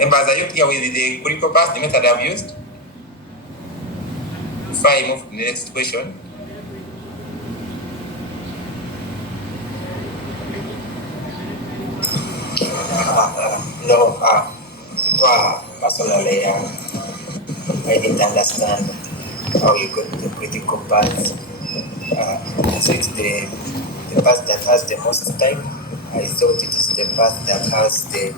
Members, are you clear with the critical path, the method I've used? Before I move to the next question. No, personally, I didn't understand how you got the critical path. So it's the path that has the most time. I thought it is the path that has the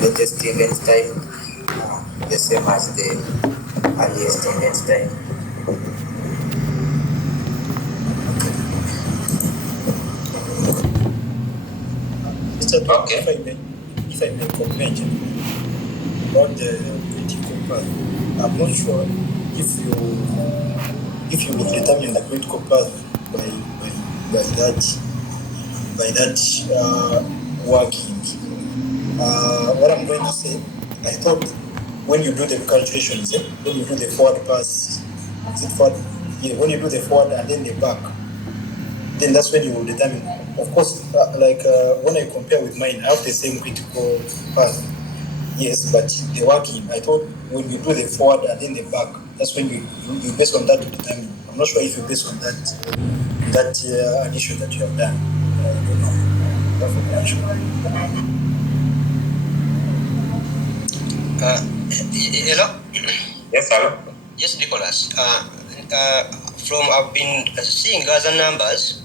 latest event time, the same as the earliest event time. Okay. If I may comment about the critical path, I'm not sure if you will determine the critical path by that working. What I'm going to say, I thought when you do the calculations, when you do the forward pass, when you do the forward and then the back, then that's when you will determine. Of course, when I compare with mine, I have the same critical path. Yes, but the working, I thought when you do the forward and then the back, that's when you base on that to determine. I'm not sure if you base on that addition that you have done. I don't know. That's what I'm sure. Hello? Yes, hello. Yes, Nicholas. From I've been seeing other numbers,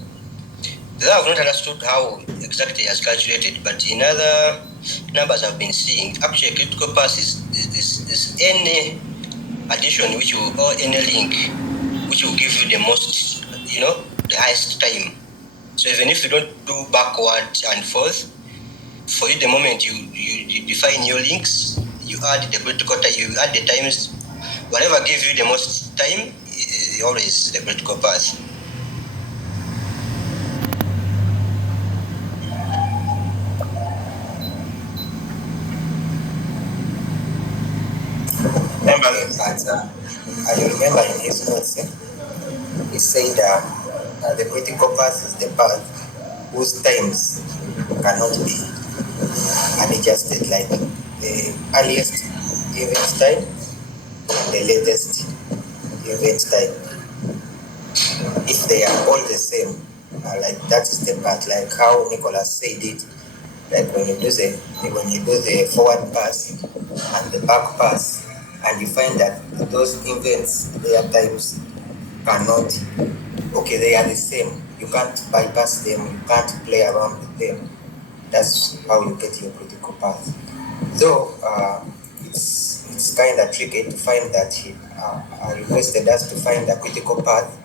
though I've not understood how exactly has calculated, but in other numbers I've been seeing, actually critical path is any addition which will, or any link which will give you the most, the highest time. So even if you don't do backward and forth, for you the moment you define your links, you add the critical time, you add the times, whatever gives you the most time is always the critical path. But I remember in his notes, he said the critical path is the path whose times cannot be adjusted, like the earliest event time and the latest event time. If they are all the same, like that's the path, like how Nicholas said it, like when you do the forward pass and the back pass, and you find that those events, their times cannot, they are the same. You can't bypass them, you can't play around with them. That's how you get your critical path. Though it's kind of tricky to find that. I requested us to find the critical path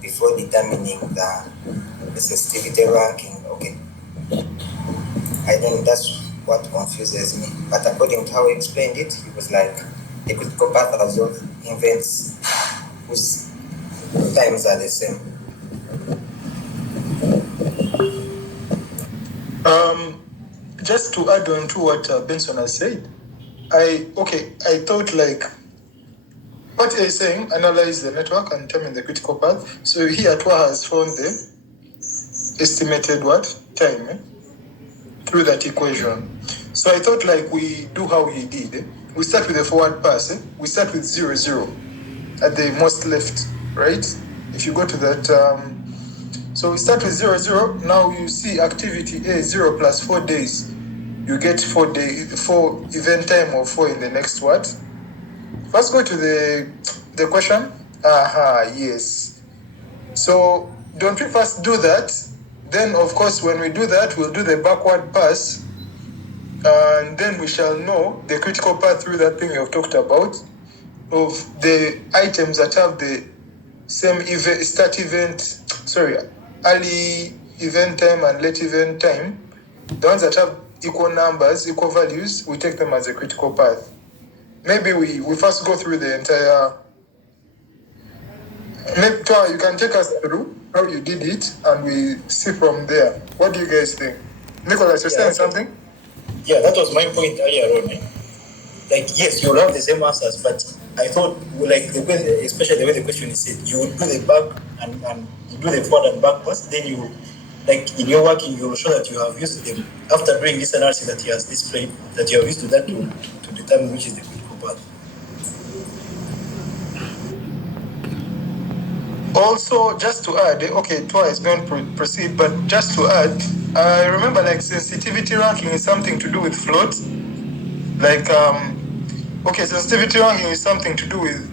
before determining the sensitivity ranking. Okay, I think that's what confuses me. But according to how he explained it, it was like the critical path of those events whose times are the same. Just to add on to what Benson has said, I thought like what he's saying, analyze the network and determine the critical path. So here Twa has found the estimated time through that equation. So I thought like we do how he did. We start with the forward pass. We start with 0, 0 at the most left, right? If you go to that, so we start with 0, 0. Now you see activity A 0 plus 4 days. You get 4 event time or 4 in the next what? First go to the question. Yes. So don't we first do that? Then of course when we do that, we'll do the backward pass. And then we shall know the critical path through that thing we have talked about of the items that have the same early event time and late event time. The ones that have equal numbers, equal values, we take them as a critical path. Maybe we first go through the entire. Maybe Twa, you can take us through how you did it and we see from there. What do you guys think? Nicholas, you're saying something? Yeah, that was my point earlier on. Like, yes, you'll have the same answers, but I thought, like, especially the way the question is said, you would do the back and you do the forward and back pass, then you like in your working, you will show that you have used them after doing this analysis that he has displayed, that you have used that tool to determine which is the critical path. Also, just to add, okay, Twa is going to proceed, but just to add, I remember like sensitivity ranking is something to do with float. Like, okay, sensitivity ranking is something to do with,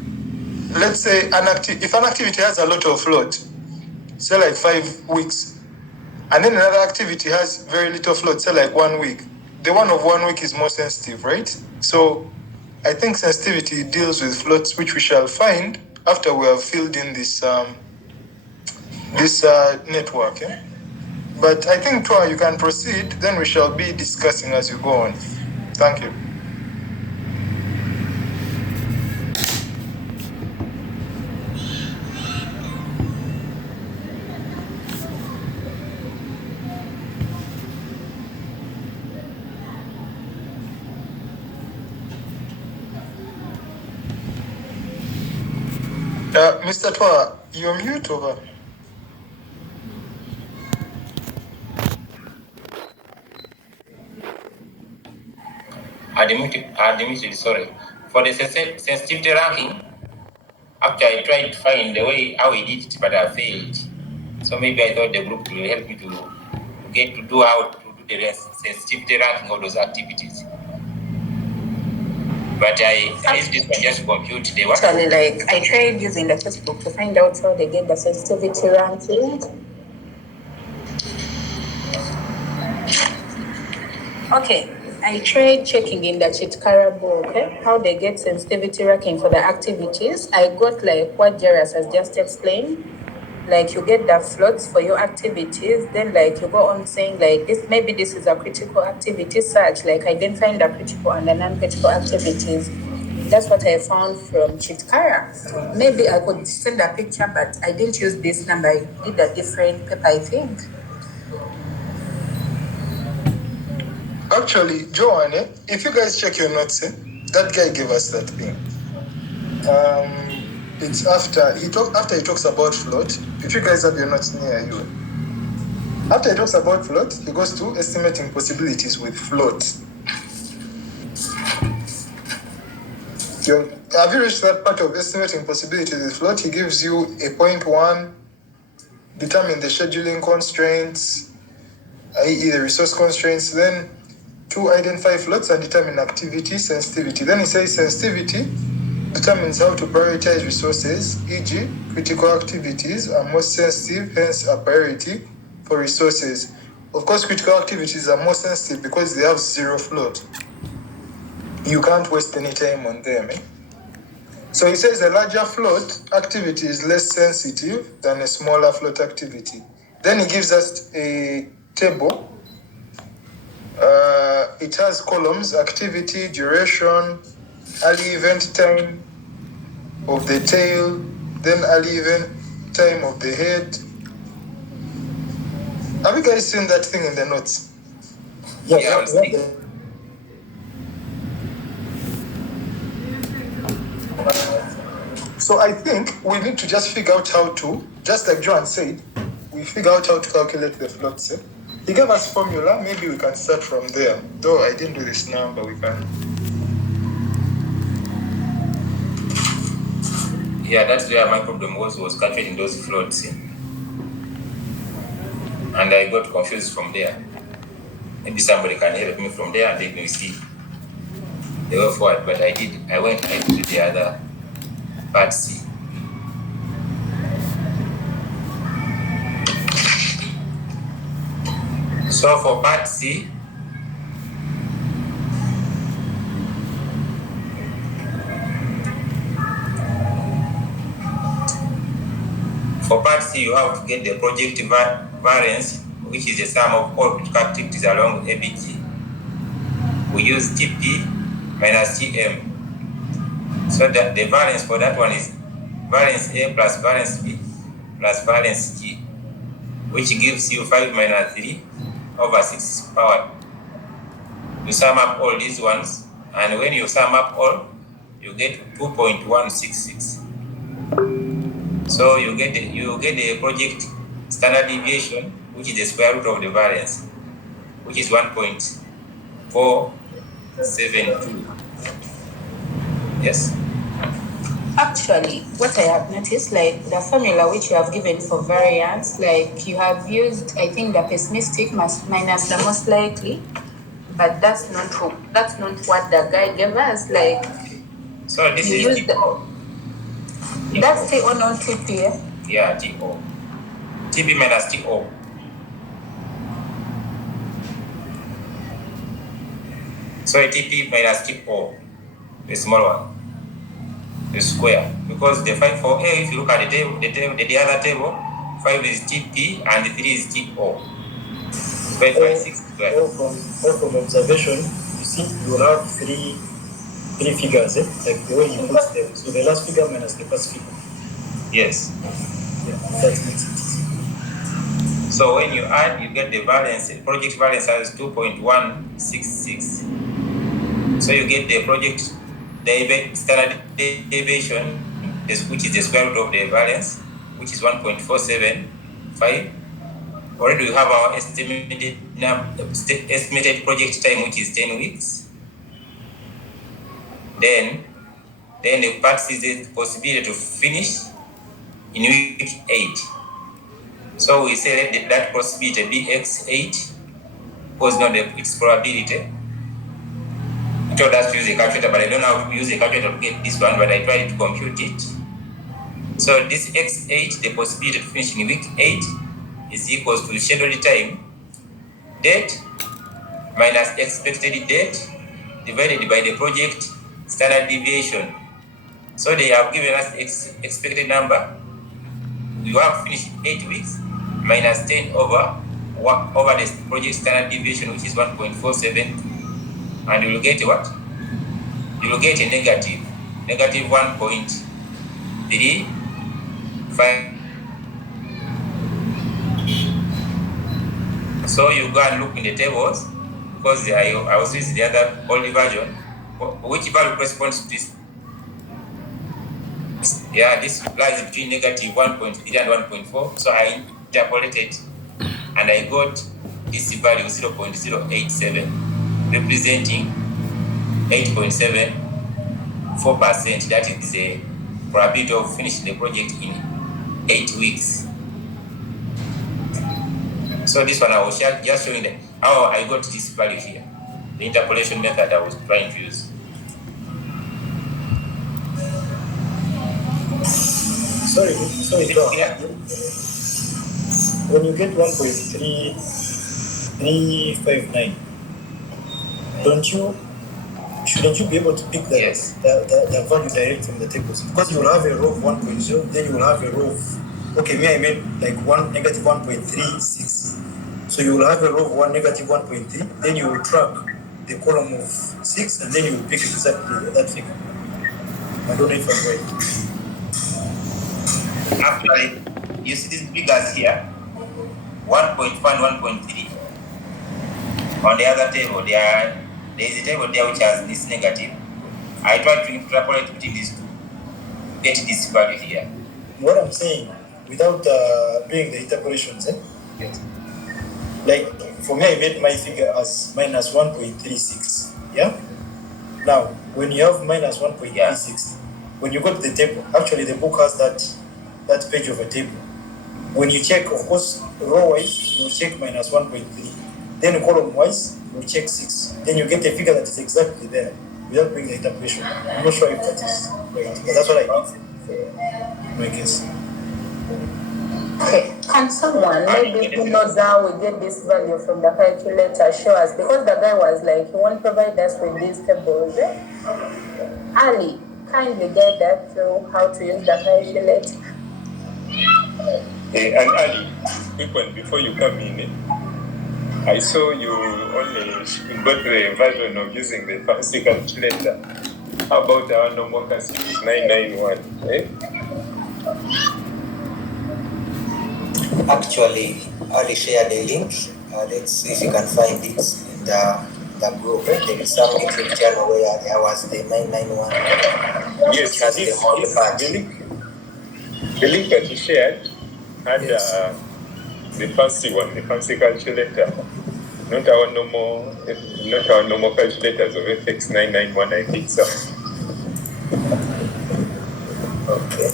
let's say, if an activity has a lot of float, say like 5 weeks, and then another activity has very little float, say like 1 week, the one of 1 week is more sensitive, right? So I think sensitivity deals with floats, which we shall find after we have filled in this network. Yeah? But I think, Twa, you can proceed, then we shall be discussing as you go on. Thank you. Mr. Twa, you're mute over. Admitted, sorry. For the sensitivity ranking, after I tried to find the way how he did it, but I failed. So maybe I thought the group will help me to get to do how to do the sensitivity ranking of those activities. But I used this one just to compute the what? Actually, like I tried using the textbook to find out how they get the sensitivity ranking. Okay, I tried checking in the Chitkara book, okay, how they get sensitivity ranking for the activities. I got like what Jairus has just explained. Like you get the floats for your activities, then like you go on saying like this, maybe this is a critical activity such, like identifying the critical and the non-critical activities. That's what I found from Chitkara. Maybe I could send a picture, but I didn't use this number. I did a different paper, I think. Actually, Joanne, if you guys check your notes, that guy gave us that thing. It's after he talks about float. If you guys have your notes near you, after he talks about float, he goes to estimating possibilities with float. Have you reached that part of estimating possibilities with float? He gives you a 0.1, determine the scheduling constraints, i.e. the resource constraints, then 2, identify floats and determine activity sensitivity. Then he says sensitivity determines how to prioritize resources, e.g. critical activities are most sensitive, hence a priority for resources. Of course, critical activities are more sensitive because they have zero float. You can't waste any time on them. So he says a larger float activity is less sensitive than a smaller float activity. Then he gives us a table. It has columns: activity, duration, early event time of the tail, then early event time of the head. Have you guys seen that thing in the notes? Yeah. So I think we need to just figure out how to, just like Joan said, we figure out how to calculate the floats. He gave us formula, maybe we can start from there. Though I didn't do this now, but we can. Yeah, that's where my problem was calculating those floats. And I got confused from there. Maybe somebody can help me from there and let me see the way forward. But I went to the other part C. So for part C, you have to get the project variance, which is the sum of all critical activities along ABG. We use TP minus TM. So that the variance for that one is variance A plus variance B plus variance G, which gives you 5 minus 3 over 6 power. You sum up all these ones, and when you sum up all, you get 2.166. So you get the project standard deviation, which is the square root of the variance, which is 1.472. Yes. Actually, what I have noticed, like the formula which you have given for variance, like you have used, I think, the pessimistic minus the most likely, but that's not true. That's not what the guy gave us. Like, so this you is use that's TO, not TP. Yeah, TO. TP minus TO. So TP minus TO, the small one, the square. Because the 5 for A, if you look at the table, the other table, 5 is TP and 3 is TO. 5, 5, 6, 12. From observation, you see, you will have three figures, like the way you put them. So the last figure minus the first figure. Yes. Yeah, that makes it. So when you add, you get the variance, project variance as 2.166. So you get the project standard deviation, which is the square root of the variance, which is 1.475. Already we have our estimated project time, which is 10 weeks. Then the part is the possibility to finish in week 8. So we say let that possibility be x8, because now its probability. It told us to use a calculator, but I don't know how to use a calculator to get this one, but I tried to compute it. So this x8, the possibility to finish in week 8, is equals to scheduled time, date, minus expected date, divided by the project standard deviation. So they have given us expected number. We have finished 8 weeks, minus 10 over the project standard deviation, which is 1.47, and you will get what? You will get a negative 1.35. So you go and look in the tables, because I was using the other old version, which value corresponds to this. Yeah, this lies between negative 1.3 and 1.4. So I interpolated and I got this value 0.087, representing 8.74%. That is the probability of finishing the project in 8 weeks. So this one I was just showing them how I got this value here, the interpolation method I was trying to use. Sorry, Yeah. When you get 1.3359, shouldn't you be able to pick the value direct from the tables? Because you will have a row of 1.0, then you will have a row of, okay, I meant like negative 1.36. So you will have a row of negative 1.3, then you will track the column of 6, and then you will pick exactly that figure. I don't know if I'm right. Actually, you see these figures here, 1.1, 1.3. On the other table, there is a table there which has this negative. I tried to interpolate between these two, get this value here. What I'm saying, without doing the interpolations, Yes. Like for me, I made my figure as minus 1.36. Yeah. Now, when you have minus 1.36, when you go to the table, actually the book has that page of a table. When you check, of course, row wise, you check minus 1.3. Then column wise, you check 6. Then you get a figure that is exactly there without doing the interpolation. I'm not sure if that is right, but that's what I did in my case. Okay, can someone, maybe who knows how we get this value from the calculator, show us? Because the guy was like, he won't provide us with these tables. Ali, kindly guide us through how to use the calculator. And Ali, quick one before you come in. I saw you only got the version of using the fancy calculator. How about our normal calculator 991? Actually, Ali shared a link. Let's see if you can find it in the group. There is some YouTube channel where there was the 991. Yes, which has the whole part. The link that you shared had the fancy one, the fancy calculator. Not our normal calculators of FX 991, I think so. Okay.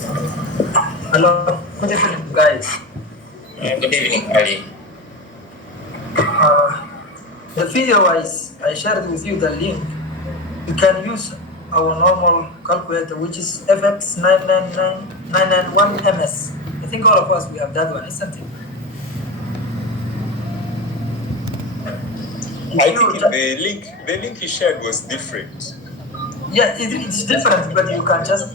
Hello, good evening, guys. Good evening, Ali. The video I shared with you the link. You can use our normal calculator, which is FX 991 MS. I think all of us we have that one, isn't it? I think the link he shared was different. Yeah, it's different, but you can just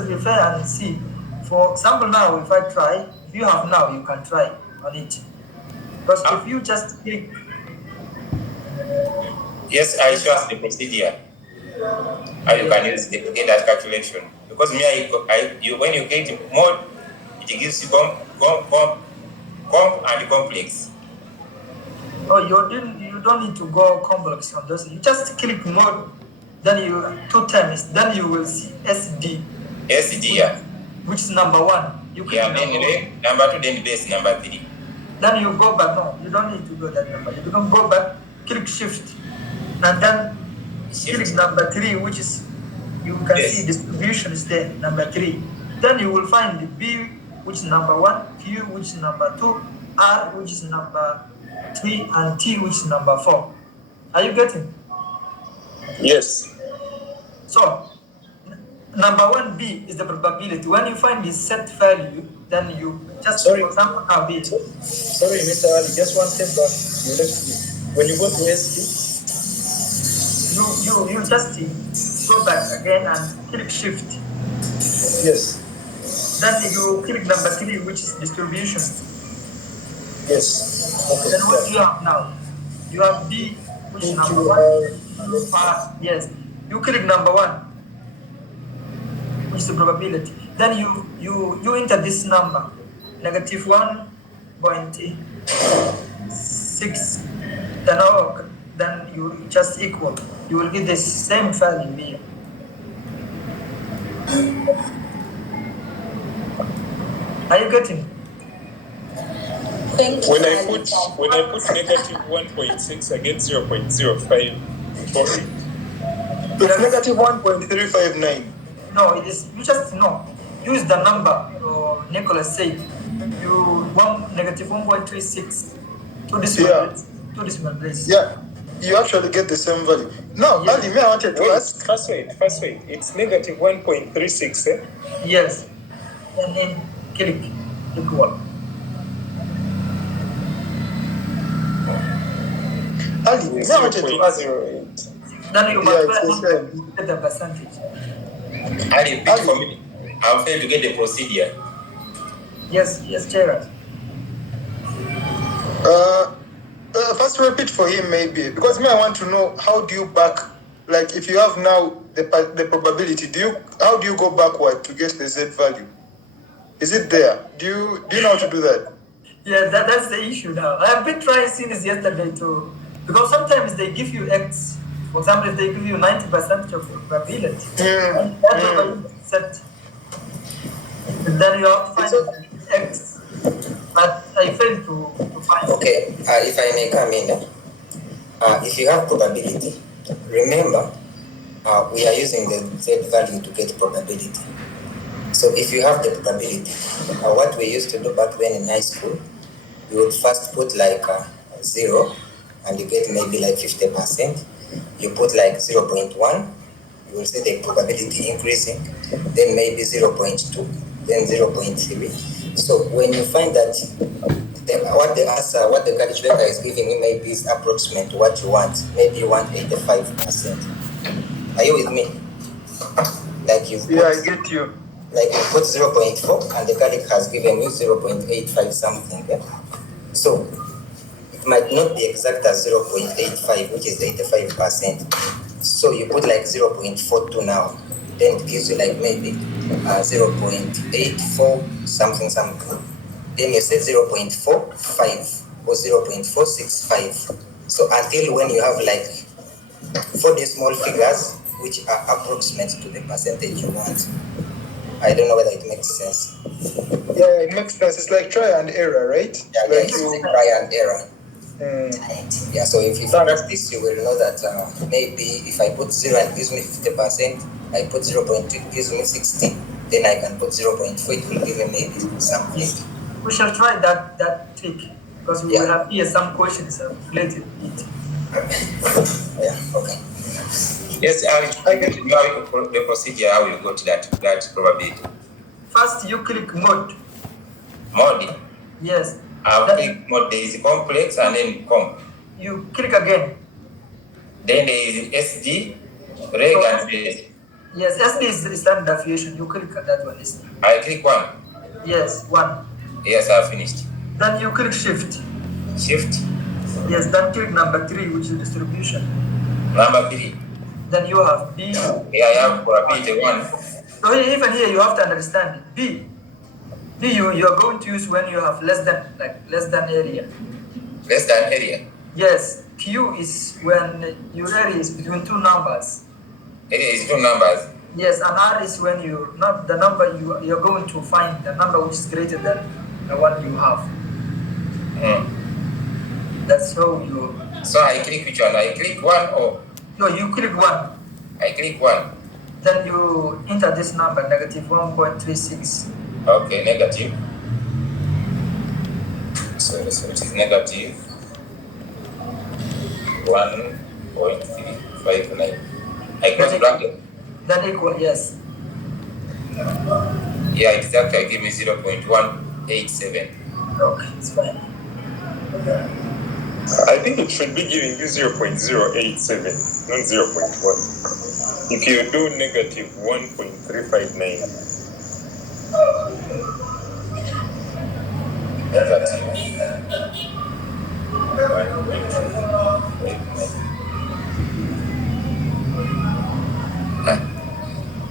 refer and see. For example, now if I try, if you have now, you can try on it. Because if you just click. Yes, I show us the procedure. How you can use it to get that calculation. Because when you get mode, it gives you comp and complex. Oh, you don't need to go complex on those. You just click mode, then you 2 times, then you will see SD. SD, yeah. Which is number 1. You click number 2, then base number 3. Then you go back. No, you don't need to go that number. You can go back, click shift, and then click number 3, which is you can see distribution is there, number 3. Then you will find the B, which is number 1, Q, which is number 2, R, which is number 3, and T, which is number 4. Are you getting? Yes. So, number 1B is the probability. When you find the set value, then you just, for example, now B. Sorry, Mr. Ali, just one step back. You left me. When you go to SD, you just go back again and click shift. Yes. Then you click number 3, which is distribution. Yes. Okay. Then what do you have now? You have B, which is number 1. Yes. You click number 1, which is the probability. Then you enter this number, negative 1.6. Then you just equal. You will get the same value here. Are you getting? Thank you. When I put negative 1.6 against 0.05 for it. It's negative 1.359. No, it is. You just use the number. Nicholas said you want negative 1.36 to decimal place. Yeah, you actually get the same value. Now, Yeah. Ali, I wanted to ask. First wait. It's negative 1.36, eh? Yes. And then click equal. Ali, I wanted to ask. Then you must get the percentage. Ali, repeat for me. I'm failed to get the procedure. Yes, Gerard. First repeat for him maybe, because I want to know how do you back, like if you have now the probability, how do you go backward to get the Z value? Is it there? Do you know how to do that? Yeah, that's the issue now. I've been trying since yesterday too, because sometimes they give you X. For example, if they give you 90% of probability, and that probability is set, and then you have to find X. But I failed to find. Okay, if I may come in, if you have probability, remember we are using the Z value to get probability. So if you have the probability, what we used to do back then in high school, you would first put like 0, and you get maybe like 50%. You put like 0.1, you will see the probability increasing, then maybe 0.2, then 0.3. So when you find that what the calculator is giving you maybe is approximate to what you want, maybe you want 85%. Are you with me? Like I get you. Like you put 0.4 and the calculator has given you 0.85 something. Yeah? So it might not be exact as 0.85, which is 85%. So you put like 0.42 now, then it gives you like maybe 0.84 something. Then you say 0.45 or 0.465. So until when you have like 4 decimal figures which are approximate to the percentage you want. I don't know whether it it makes sense. Yeah, it makes sense. It's like try and error, right? Yeah, Like it's like try and error. Yeah, so if you practice this, you will know that maybe if I put 0 and gives me 50%, I put 0.2, it gives me 60, then I can put 0.4, it will give me maybe something. We shall try that trick because we will have here some questions related to it. Yeah, okay. Yes, I get to know the procedure, how you go to that probability. First, you click mode. Mode? Yes. I'll click mode. There is complex and then comp. You click again. Then there is SD, reg and base. Yes, SD is the standard deviation. You click on that one. I click 1. Yes, 1. Yes, I finished. Then you click shift. Shift. Yes, then click number 3, which is distribution. Number 3. Then you have B. Yeah, I have probability 1. So even here you have to understand it. B you are going to use when you have less than area. Less than area. Yes. Q is when your area is between two numbers. Area is 2 numbers. Yes, and R is when you not the number you're going to find, the number which is greater than the one you have. That's how you. So I click which one? I click 1 or? No, you click 1. I click 1. Then you enter this number, negative 1.36. Okay, negative. So it is negative 1.359. I close bracket. Then equal, yes. Yeah, exactly. Give me 0.187. Okay, it's fine. I think it should be giving you 0.087, not 0.1. If you do negative 1.359.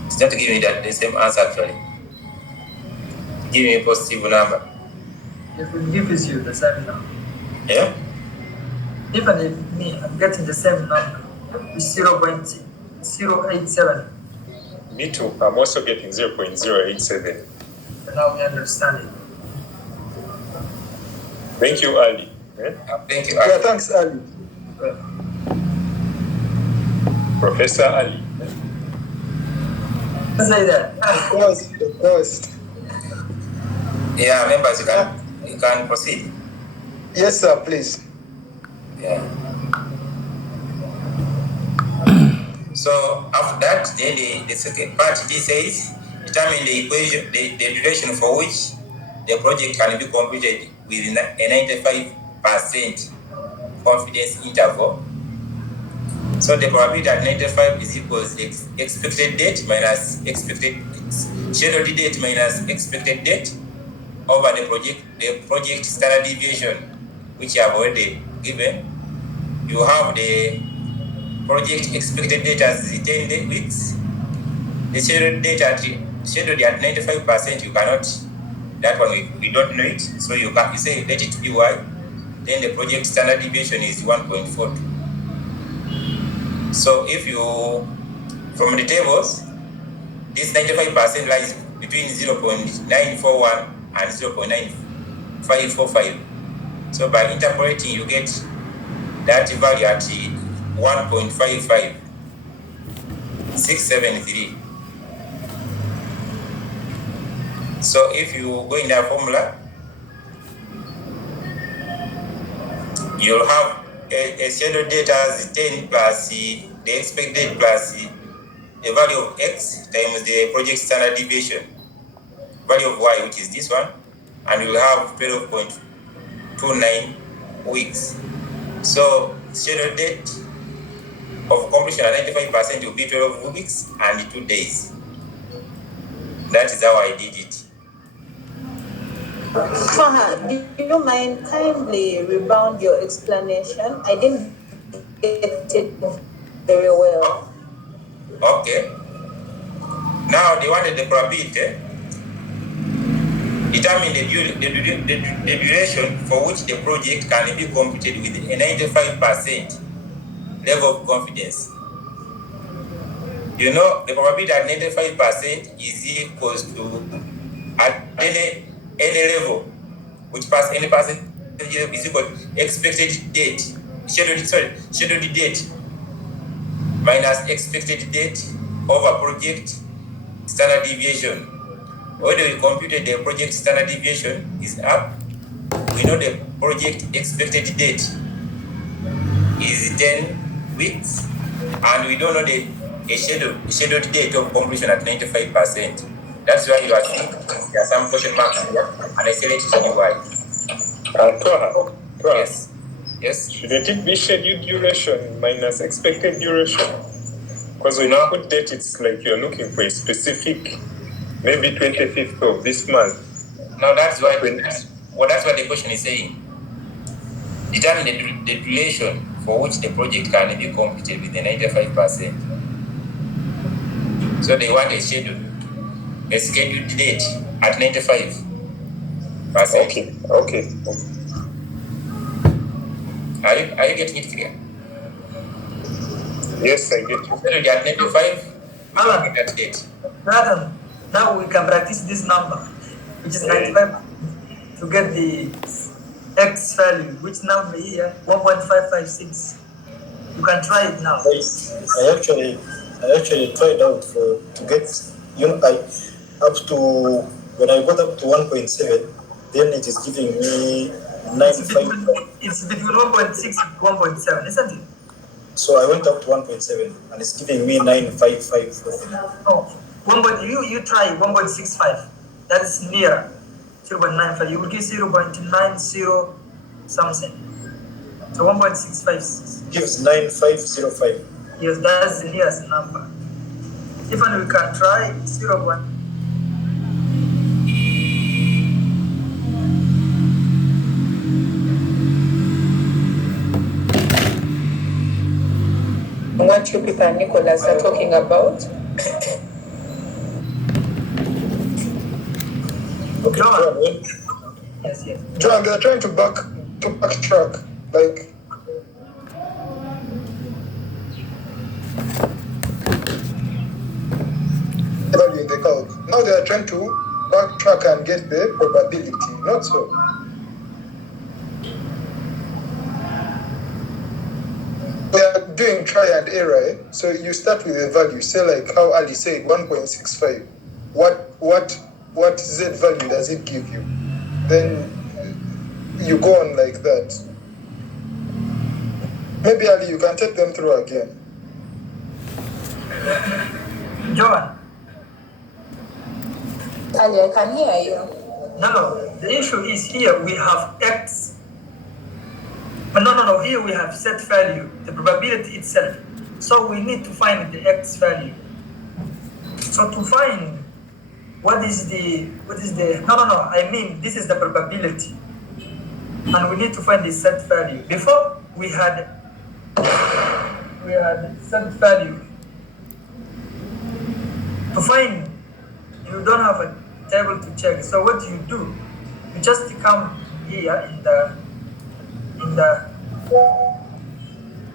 It's not giving me the same answer actually. Give me a positive number. It will give you the same number. Yeah? Even if I'm getting the same number, it's 0.087. Me too. I'm also getting 0.087. Now we understand it. Thank you, Ali. Thank you, Ali. Yeah, thanks, Ali. Professor Ali. Say that. Of course. Yeah, members, you can proceed. Yes, sir, please. Yeah. So after that, then the second part D says determine the equation, the duration for which the project can be completed within a 95% confidence interval. So the probability at 95 is equals expected date minus scheduled date minus expected date over the project standard deviation, which you have already given. You have the project expected date as 10 weeks. The scheduled date scheduled at 95%, you cannot. That one we don't know it, so you say let it be y. Then the project standard deviation is 1.42. So if you from the tables, this 95% lies between 0.941 and 0.9545. So by interpolating, you get that value at 1.55673. So if you go in the formula, you'll have a scheduled data as 10 plus the expected plus the value of x times the project standard deviation, value of y, which is this one, and you'll have 12.29 weeks. So scheduled date of completion at 95% will be 12 weeks and 2 days. That is how I did it. Faha, do you mind kindly rebound your explanation? I didn't get it very well. Okay. Now they wanted the probability. Determine the duration for which the project can be completed with a 95% level of confidence. You know, the probability at 95% is equals to at any level, which pass any percentage is equal to expected date, scheduled date minus expected date over project standard deviation. When we computed the project standard deviation is up, we know the project expected date is 10 weeks, and we don't know the scheduled date of completion at 95%. That's why you are seeing there are some question marks here, and I say let it be why. Twaha. Yes. Yes. Shouldn't it be scheduled duration minus expected duration? Because when you put date, it's like you're looking for a specific, maybe 25th of this month. Now that's why that's what the question is saying. Determine the duration for which the project can be completed with the 95%. So they want a scheduled date at 95%. Okay. Are you getting it clear? Yes, I get you. Scheduled at 95, Alan, that date. Nathan, now we can practice this number, which is 95, to get the x value, which now here 1.556. You can try it now. I actually tried out to get, I up to, when I got up to 1.7, then it is giving me 95. It's between 1.6 and 1.7, isn't it? So I went up to 1.7 and it's giving me 955. No, you try 1.65. That is near 0.95. You will get 0.90 something. So 1.65 gives 9505. Yes, that's the nearest number. Even we can try 0.1. What you people and Nicholas are talking about. Okay. Yes. John, they're trying to backtrack. Like, evaluate the calc. Now they are trying to backtrack and get the probability. Not so. They are doing try and error. Eh? So you start with a value. Say like how Ali said, 1.65. What Z value does it give you? Then you go on like that. Maybe Ali, you can take them through again. John. Ali, I can hear you. No. The issue is here we have X. But no. Here we have set value, the probability itself. So we need to find the X value. So to find what is the I mean this is the probability. And we need to find the set value. Before we had set value. To find, you don't have a table to check. So what you do? You just come here in the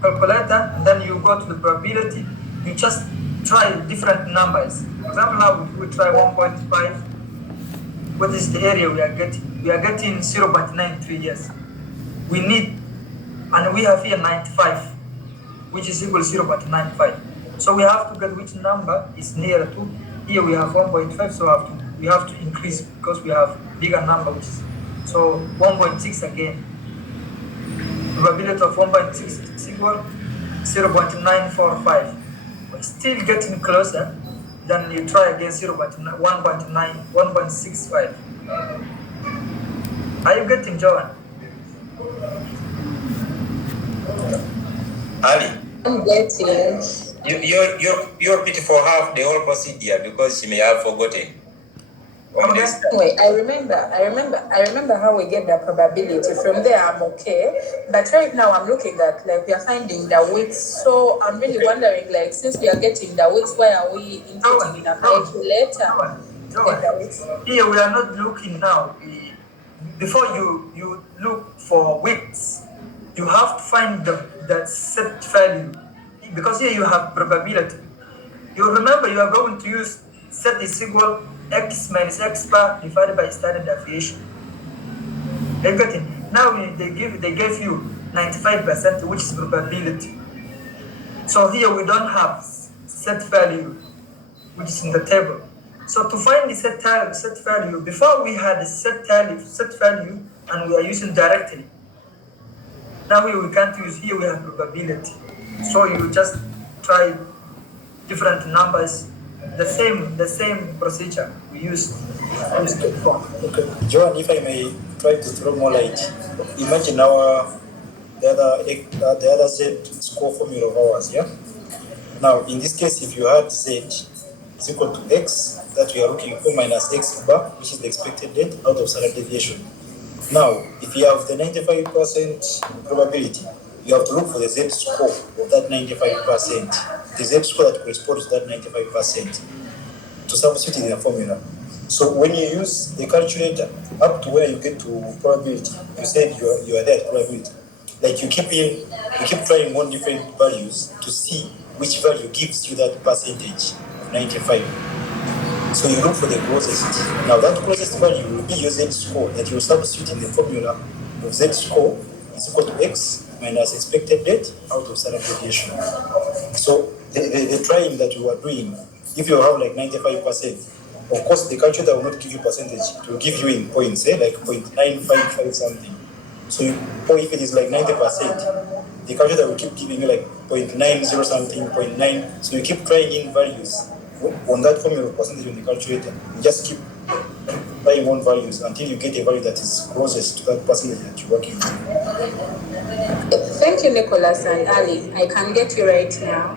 calculator, and then you go to the probability. You just try different numbers. For example, now we try 1.5. What is the area we are getting? We are getting 0.93 years. We need, and we have here 95, which is equal to 0.95. So we have to get which number is nearer to. Here we have 1.5, so we have to increase because we have bigger number, which is so 1.6 again. Probability of 1.6 is equal 0.945. But still getting closer. Then you try again 1.65. Are you getting, John? Ali, I'm getting. you repeat for half the whole procedure because she may have forgotten. Anyway, I remember how we get the probability. From there, I'm okay. But right now, I'm looking at, like, we are finding the weeks. So I'm really wondering, like, since we are getting the weeks, why are we inputting in a calculator? Here we are not looking now. Before you look for weeks, you have to find the set value. Because here you have probability. You remember you are going to use set is equal x minus x bar divided by standard deviation. You got it? Now they gave you 95%, which is probability. So here we don't have set value, which is in the table. So to find the set value, before we had set value, and we are using directly. Now here we can't use, here we have probability. So you just try different numbers, the same procedure we used before. Okay, Joan, if I may try to throw more light, imagine the other Z score formula of ours, yeah? Now, in this case, if you had Z is equal to X, that we are looking for minus X bar, which is the expected rate out of standard deviation. Now, if you have the 95% probability, you have to look for the Z score of that 95%, the Z score that corresponds to that 95%, to substitute in the formula. So when you use the calculator up to where you get to probability, you said you are there at probability. Like you keep trying on different values to see which value gives you that percentage of 95. So you look for the closest. Now that closest value will be your Z score that you substitute in the formula of Z score is equal to X minus expected rate out of standard deviation. So the trying that you are doing, if you have like 95%, of course the calculator will not give you percentage, it will give you in points, like 0.955 something. So if it is like 90%, the calculator will keep giving you like 0.90 something, 0.9. So you keep trying in values on that formula of percentage on the calculator. You just keep trying on values until you get a value that is closest to that percentage that you're working with. Thank you, Nicholas and Ali. I can get you right now.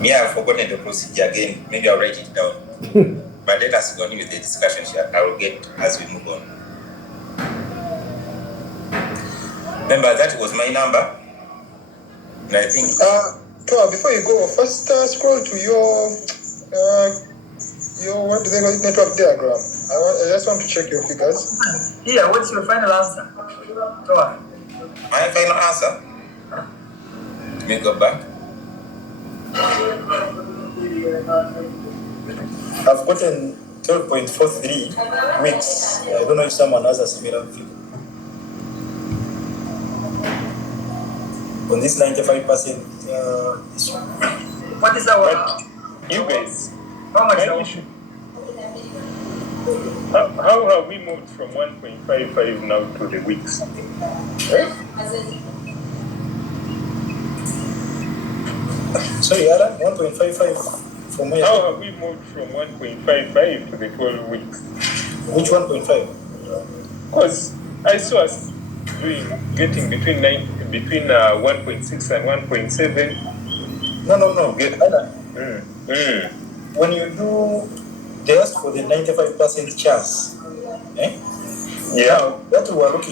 Me, I've forgotten the procedure again. Maybe I'll write it down. But let us continue with the discussion here. I will get as we move on. Remember, that was my number. And I think... Toa, before you go, first scroll to your what do they call it, network diagram. I just want to check your figures. Here, what's your final answer? Toa. My final answer? Let me go back. I've gotten 12.43 weeks. I don't know if someone has a similar figure. On this 95%, what is our... You guys, How much? how have we moved from 1.55 now to the weeks? Sorry, Alan, 1.55 for my... How have we moved from 1.55 to the 12 weeks? Which 1.5? Because I saw us getting between 1.6 and 1.7. No. Alan, when you do, they ask for the 95% chance. Yeah. Now, that we are looking